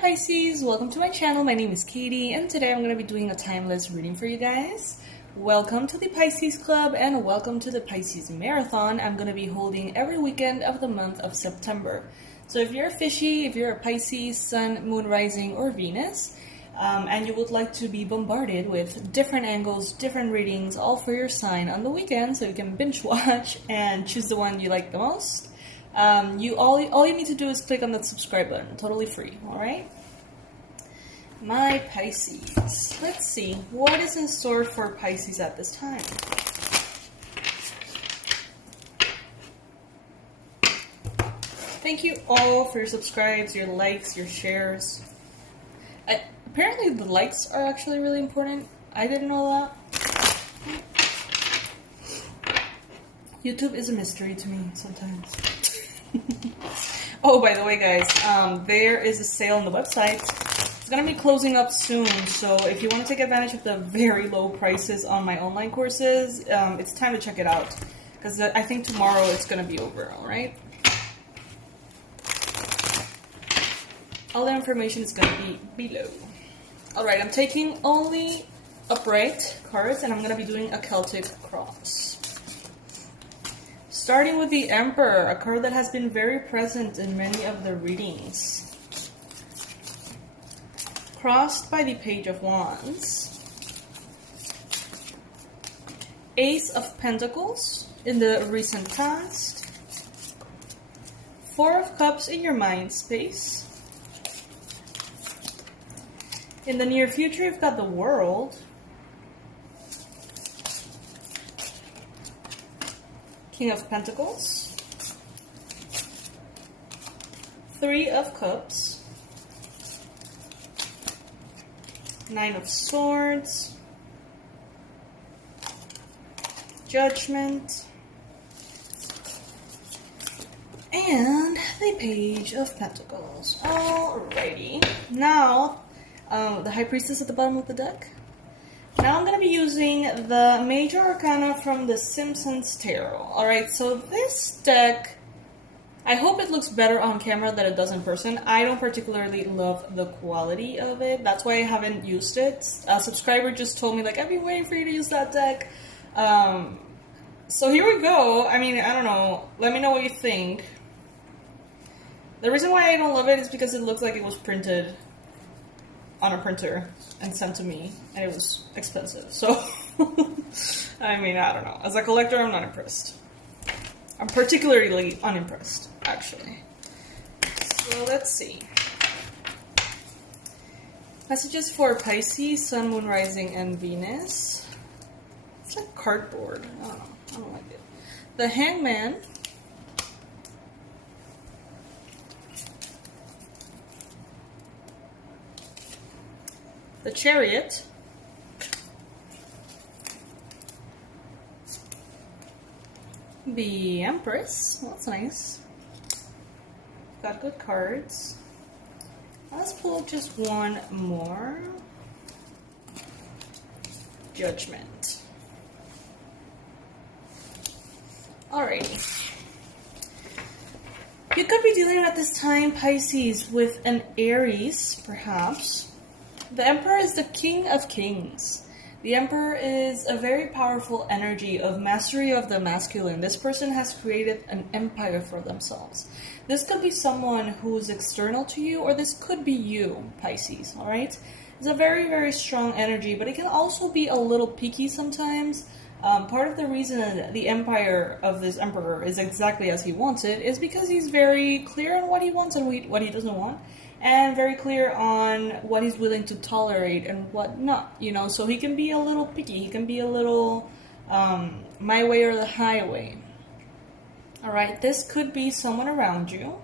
Pisces, welcome to my channel. My name is Katie and today I'm going to be doing a timeless reading for you guys. Welcome to the Pisces Club and welcome to the Pisces Marathon I'm going to be holding every weekend of the month of September. So if you're a fishy, if you're a Pisces, Sun, Moon, Rising, or Venus, and you would like to be bombarded with different angles, different readings, all for your sign on the weekend so you can binge watch and choose the one you like the most, all you need to do is click on that subscribe button, totally free, alright? My Pisces. Let's see, what is in store for Pisces at this time? Thank you all for your subscribes, your likes, your shares. Apparently the likes are actually really important. I didn't know that. YouTube is a mystery to me sometimes. Oh, by the way, guys, there is a sale on the website. It's going to be closing up soon, so if you want to take advantage of the very low prices on my online courses, it's time to check it out, because I think tomorrow it's going to be over, alright? All the information is going to be below. Alright, I'm taking only upright cards, and I'm going to be doing a Celtic cross. Starting with the Emperor, a card that has been very present in many of the readings. Crossed by the Page of Wands. Ace of Pentacles in the recent past. Four of Cups in your mind space. In the near future, you've got the World. King of Pentacles, Three of Cups, Nine of Swords, Judgment, and the Page of Pentacles. Alrighty, now the High Priestess at the bottom of the deck. Now I'm going to be using the Major Arcana from the Simpsons Tarot. Alright, so this deck, I hope it looks better on camera than it does in person. I don't particularly love the quality of it. That's why I haven't used it. A subscriber just told me, like, I've been waiting for you to use that deck. So here we go. I mean, I don't know. Let me know what you think. The reason why I don't love it is because it looks like it was printed on a printer and sent to me, and it was expensive, so I mean, I don't know. As a collector, I'm not impressed. I'm particularly unimpressed, actually. So let's see. Messages for Pisces, Sun, Moon, Rising, and Venus. It's like cardboard. I don't know. I don't like it. The Hangman. The Chariot, the Empress, well, that's nice, got good cards. Let's pull just one more, Judgment. Alrighty. You could be dealing at this time, Pisces, with an Aries, perhaps. The Emperor is the King of Kings. The Emperor is a very powerful energy of mastery of the masculine. This person has created an empire for themselves. This could be someone who's external to you, or this could be you, Pisces, alright? It's a very, very strong energy, but it can also be a little peaky sometimes. Part of the reason that the empire of this Emperor is exactly as he wants it is because he's very clear on what he wants and what he doesn't want. And very clear on what he's willing to tolerate and what not, you know, so he can be a little picky, he can be a little my way or the highway. Alright, this could be someone around you,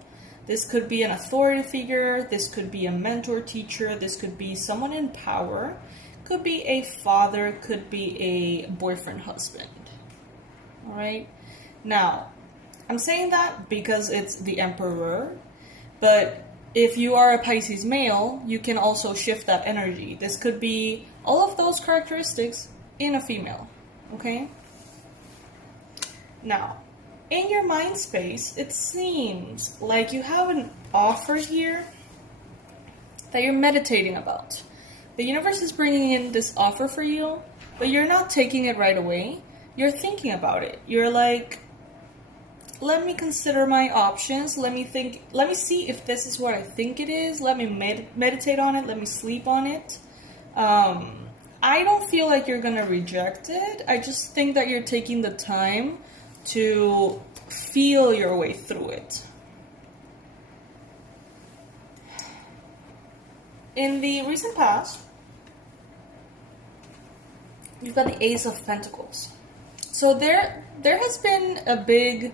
this could be an authority figure, this could be a mentor teacher, this could be someone in power, could be a father, could be a boyfriend, husband. Alright, now, I'm saying that because it's the Emperor, but if you are a Pisces male, you can also shift that energy. This could be all of those characteristics in a female, okay? Now, in your mind space, it seems like you have an offer here that you're meditating about. The universe is bringing in this offer for you, but you're not taking it right away. You're thinking about it. You're like, let me consider my options. Let me see if this is what I think it is. Let me meditate on it. Let me sleep on it. I don't feel like you're going to reject it. I just think that you're taking the time to feel your way through it. In the recent past, you've got the Ace of Pentacles. So there has been a big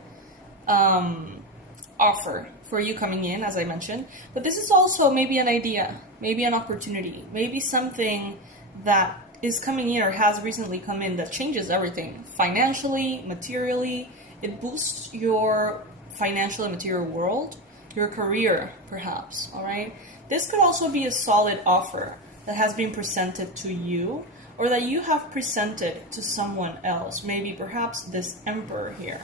offer for you coming in, as I mentioned. But this is also maybe an idea, maybe an opportunity, maybe something that is coming in or has recently come in that changes everything. Financially, materially, it boosts your financial and material world, your career, perhaps, all right? This could also be a solid offer that has been presented to you or that you have presented to someone else, maybe perhaps this Emperor here.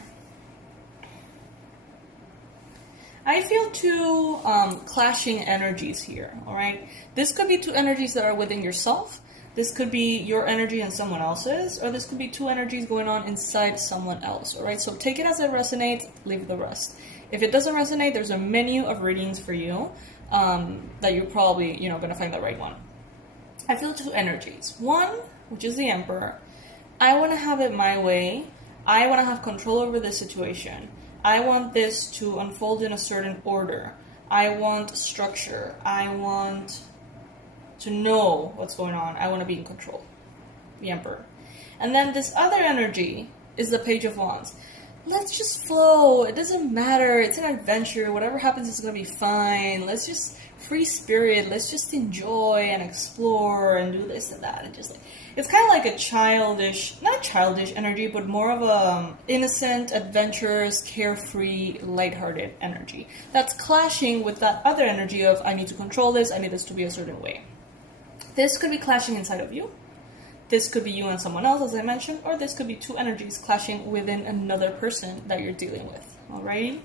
I feel two clashing energies here, all right? This could be two energies that are within yourself. This could be your energy and someone else's, or this could be two energies going on inside someone else, all right? So take it as it resonates, leave the rest. If it doesn't resonate, there's a menu of readings for you that you're probably, going to find the right one. I feel two energies. One, which is the Emperor. I want to have it my way. I want to have control over this situation. I want this to unfold in a certain order. I want structure. I want to know what's going on. I want to be in control. The Emperor. And then this other energy is the Page of Wands. Let's just flow. It doesn't matter. It's an adventure. Whatever happens is going to be fine. Let's just free spirit. Let's just enjoy and explore and do this and that. And just like, it's kind of like a childish, not childish energy, but more of a innocent, adventurous, carefree, lighthearted energy. That's clashing with that other energy of I need to control this. I need this to be a certain way. This could be clashing inside of you. This could be you and someone else, as I mentioned, or this could be two energies clashing within another person that you're dealing with, alrighty?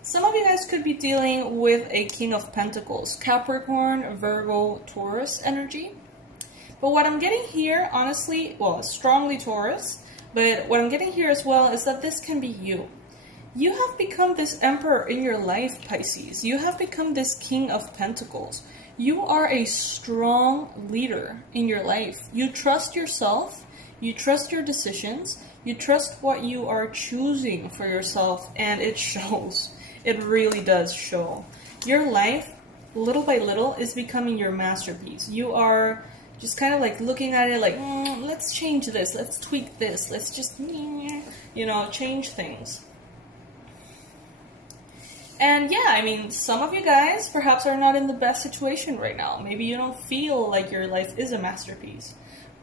Some of you guys could be dealing with a King of Pentacles, Capricorn, Virgo, Taurus energy. But what I'm getting here, honestly, well, strongly Taurus, but what I'm getting here as well is that this can be you. You have become this Emperor in your life, Pisces. You have become this King of Pentacles. You are a strong leader in your life. You trust yourself, you trust your decisions, you trust what you are choosing for yourself, and it shows. It really does show. Your life, little by little, is becoming your masterpiece. You are just kind of like looking at it like, let's change this, let's tweak this, let's just, change things. And yeah, I mean, some of you guys perhaps are not in the best situation right now. Maybe you don't feel like your life is a masterpiece.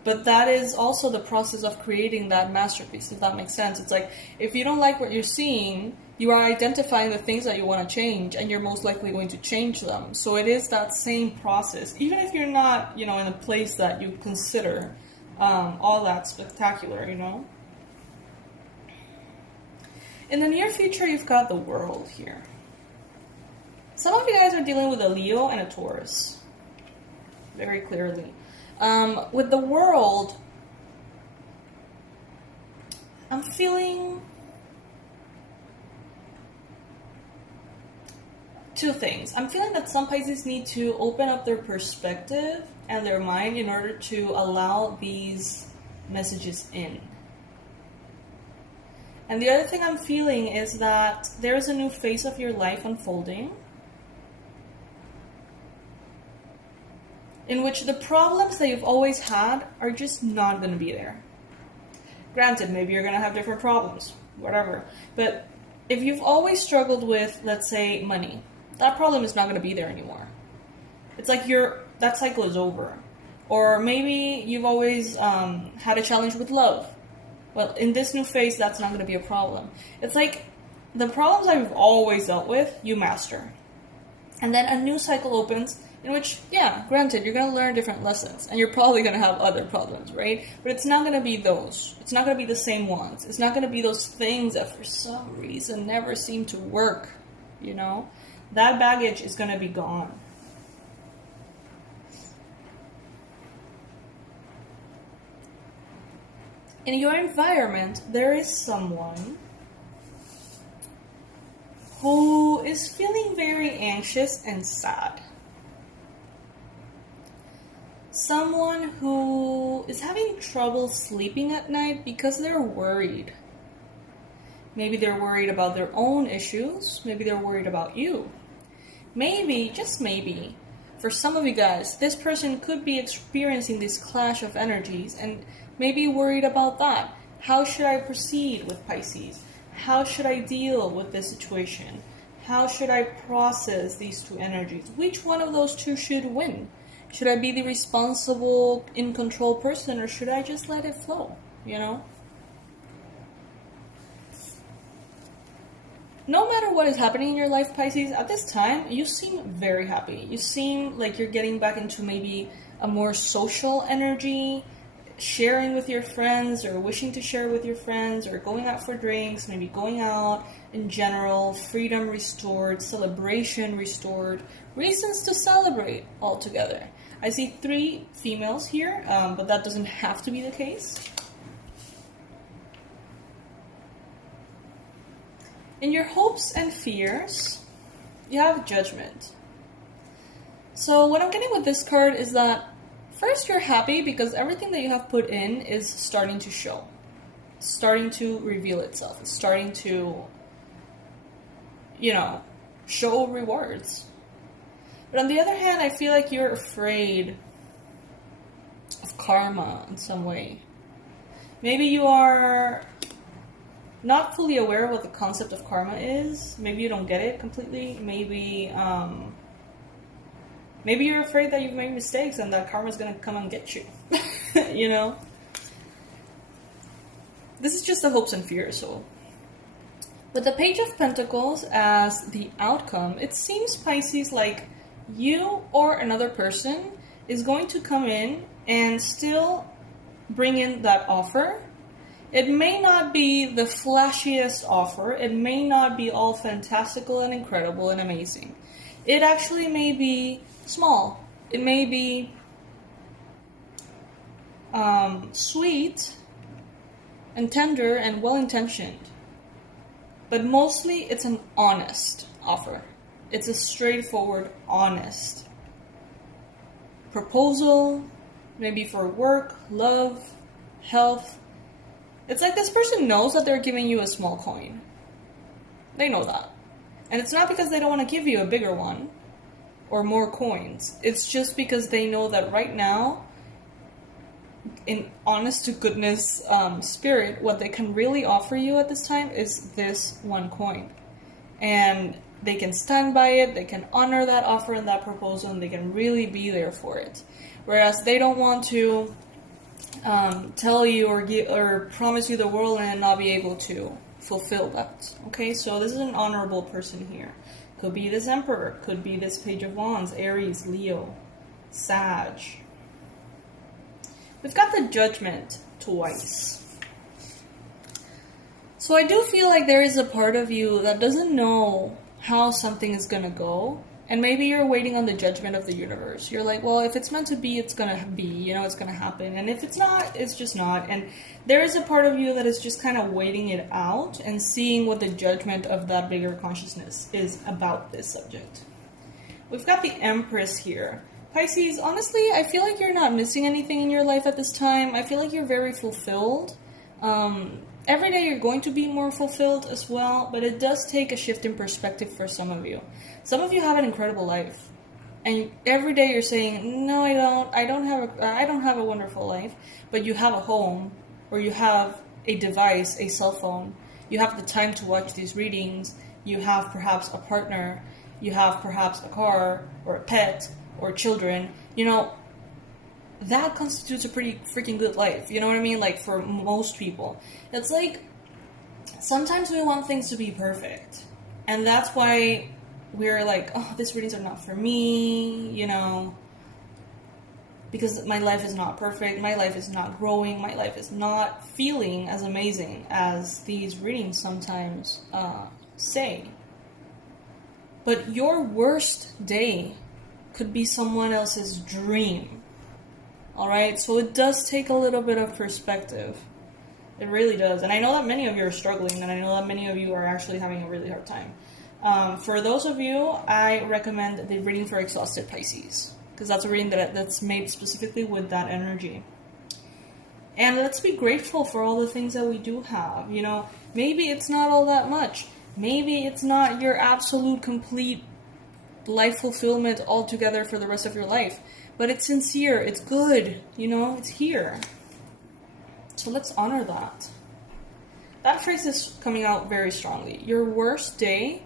But that is also the process of creating that masterpiece, if that makes sense. It's like, if you don't like what you're seeing, you are identifying the things that you want to change, and you're most likely going to change them. So it is that same process. Even if you're not, in a place that you consider all that spectacular, In the near future, you've got the World here. Some of you guys are dealing with a Leo and a Taurus. Very clearly. With the World, I'm feeling two things. I'm feeling that some Pisces need to open up their perspective and their mind in order to allow these messages in. And the other thing I'm feeling is that there is a new phase of your life unfolding in which the problems that you've always had are just not going to be there. Granted, maybe you're going to have different problems, whatever. But if you've always struggled with, let's say, money, that problem is not going to be there anymore. It's like that cycle is over. Or maybe you've always had a challenge with love. Well, in this new phase, that's not going to be a problem. It's like the problems that you've always dealt with, you master. And then a new cycle opens in which, yeah, granted, you're going to learn different lessons. And you're probably going to have other problems, right? But it's not going to be those. It's not going to be the same ones. It's not going to be those things that for some reason never seem to work, That baggage is going to be gone. In your environment, there is someone who is feeling very anxious and sad. Someone who is having trouble sleeping at night because they're worried. Maybe they're worried about their own issues. Maybe they're worried about you. Maybe, just maybe, for some of you guys, this person could be experiencing this clash of energies and maybe worried about that. How should I proceed with Pisces? How should I deal with this situation? How should I process these two energies? Which one of those two should win? Should I be the responsible, in control person, or should I just let it flow, you know? No matter what is happening in your life, Pisces, at this time, you seem very happy. You seem like you're getting back into maybe a more social energy, sharing with your friends, or wishing to share with your friends, or going out for drinks, maybe going out in general, freedom restored, celebration restored, reasons to celebrate altogether. I see 3 females here, but that doesn't have to be the case. In your hopes and fears, you have judgment. So what I'm getting with this card is that first you're happy because everything that you have put in is starting to show. It's starting to reveal itself. It's starting to, show rewards. But on the other hand, I feel like you're afraid of karma in some way. Maybe you are not fully aware of what the concept of karma is. Maybe you don't get it completely. Maybe you're afraid that you've made mistakes and that karma is going to come and get you. This is just the hopes and fears. So, with the Page of Pentacles as the outcome, it seems, Pisces, like you or another person is going to come in and still bring in that offer. It may not be the flashiest offer. It may not be all fantastical and incredible and amazing. It actually may be small. It may be sweet and tender and well-intentioned. But mostly it's an honest offer. It's a straightforward, honest proposal, maybe for work, love, health. It's like this person knows that they're giving you a small coin. They know that. And it's not because they don't want to give you a bigger one or more coins. It's just because they know that right now, in honest to goodness spirit, what they can really offer you at this time is this one coin. And they can stand by it, they can honor that offer and that proposal, and they can really be there for it. Whereas they don't want to tell you or promise you the world and not be able to fulfill that. Okay, so this is an honorable person here. Could be this Emperor, could be this Page of Wands, Aries, Leo, Sag. We've got the Judgment twice. So I do feel like there is a part of you that doesn't know how something is going to go. And maybe you're waiting on the judgment of the universe. You're like, well, if it's meant to be, it's going to be, it's going to happen. And if it's not, it's just not. And there is a part of you that is just kind of waiting it out and seeing what the judgment of that bigger consciousness is about this subject. We've got the Empress here. Pisces, honestly, I feel like you're not missing anything in your life at this time. I feel like you're very fulfilled. Every day you're going to be more fulfilled as well, but it does take a shift in perspective for some of you. Some of you have an incredible life, and every day you're saying, "No, I don't. I don't have a wonderful life." But you have a home, or you have a device, a cell phone. You have the time to watch these readings. You have perhaps a partner. You have perhaps a car or a pet or children. That constitutes a pretty freaking good life. You know what I mean? Like, for most people. It's like, sometimes we want things to be perfect. And that's why we're like, oh, these readings are not for me, because my life is not perfect, my life is not growing, my life is not feeling as amazing as these readings sometimes say. But your worst day could be someone else's dream. Alright, so it does take a little bit of perspective. It really does. And I know that many of you are struggling, and I know that many of you are actually having a really hard time. For those of you, I recommend the reading for exhausted Pisces, because that's a reading that's made specifically with that energy. And let's be grateful for all the things that we do have. You know, maybe it's not all that much. Maybe it's not your absolute complete life fulfillment altogether for the rest of your life. But it's sincere, it's good, you know, it's here. So let's honor that. That phrase is coming out very strongly. Your worst day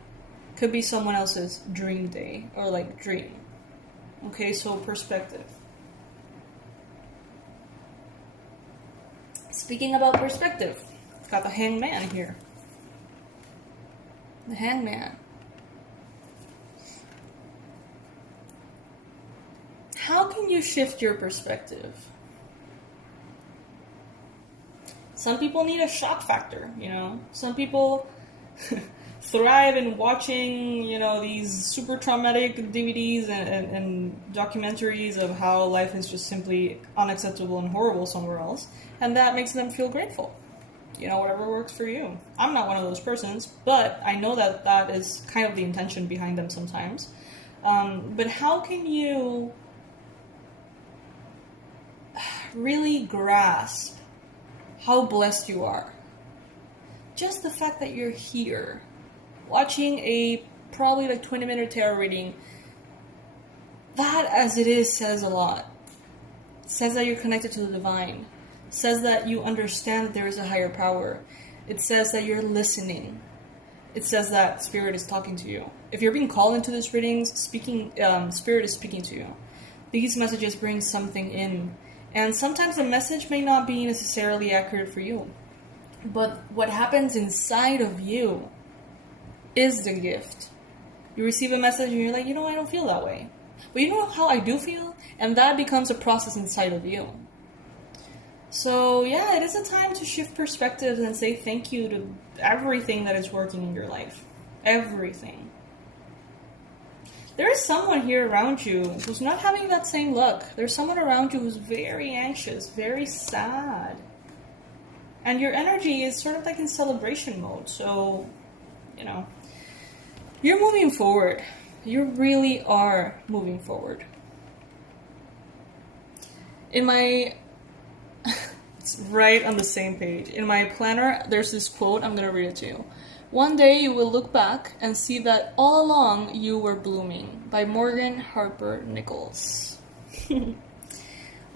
could be someone else's dream day, or like dream. Okay, so perspective. Speaking about perspective, got the hangman here. The hangman. How can you shift your perspective? Some people need a shock factor, you know. Some people thrive in watching, you know, these super traumatic DVDs and documentaries of how life is just simply unacceptable and horrible somewhere else. And that makes them feel grateful. You know, whatever works for you. I'm not one of those persons, but I know that that is kind of the intention behind them sometimes. But how can you really grasp how blessed you are? Just the fact that you're here, watching a probably like 20-minute tarot reading, that as it is says a lot. It says that you're connected to the divine. It says that you understand that there is a higher power. It says that you're listening. It says that Spirit is talking to you. If you're being called into these readings, Spirit is speaking to you. These messages bring something in. And sometimes the message may not be necessarily accurate for you. But what happens inside of you is the gift. You receive a message and you're like, you know, I don't feel that way. But you know how I do feel? And that becomes a process inside of you. So yeah, it is a time to shift perspectives and say thank you to everything that is working in your life. Everything. There is someone here around you who's not having that same luck. There's someone around you who's very anxious, very sad. And your energy is sort of like in celebration mode. So, you know, you're moving forward. You really are moving forward. In my... it's right on the same page. In my planner, there's this quote. I'm going to read it to you. One day you will look back and see that all along you were blooming. By Morgan Harper Nichols.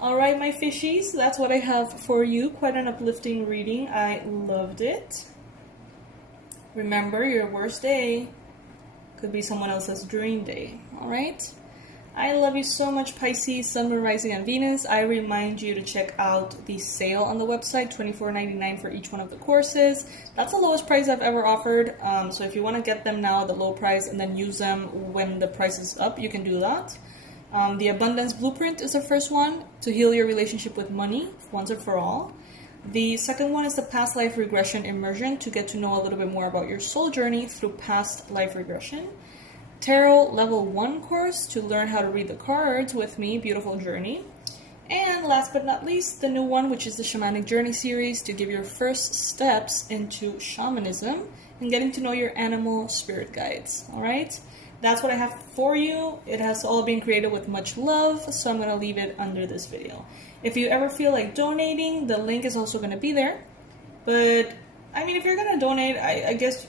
Alright, my fishies, that's what I have for you. Quite an uplifting reading. I loved it. Remember, your worst day could be someone else's dream day. Alright? I love you so much, Pisces, Sun, Moon, Rising, and Venus. I remind you to check out the sale on the website, $24.99 for each one of the courses. That's the lowest price I've ever offered. So if you want to get them now at the low price and then use them when the price is up, you can do that. The Abundance Blueprint is the first one, to heal your relationship with money once and for all. The second one is the Past Life Regression Immersion, to get to know a little bit more about your soul journey through past life regression. Tarot Level 1 course to learn how to read the cards with me, Beautiful Journey. And last but not least, the new one, which is the Shamanic Journey series, to give your first steps into shamanism and getting to know your animal spirit guides. Alright? That's what I have for you. It has all been created with much love, so I'm going to leave it under this video. If you ever feel like donating, the link is also going to be there. But, I mean, if you're going to donate, I guess,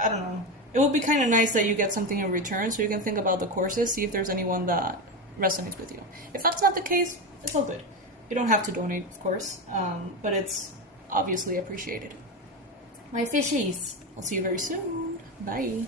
I don't know. It would be kind of nice that you get something in return, so you can think about the courses, see if there's anyone that resonates with you. If that's not the case, it's all good. You don't have to donate, of course, but it's obviously appreciated. My fishies, I'll see you very soon. Bye.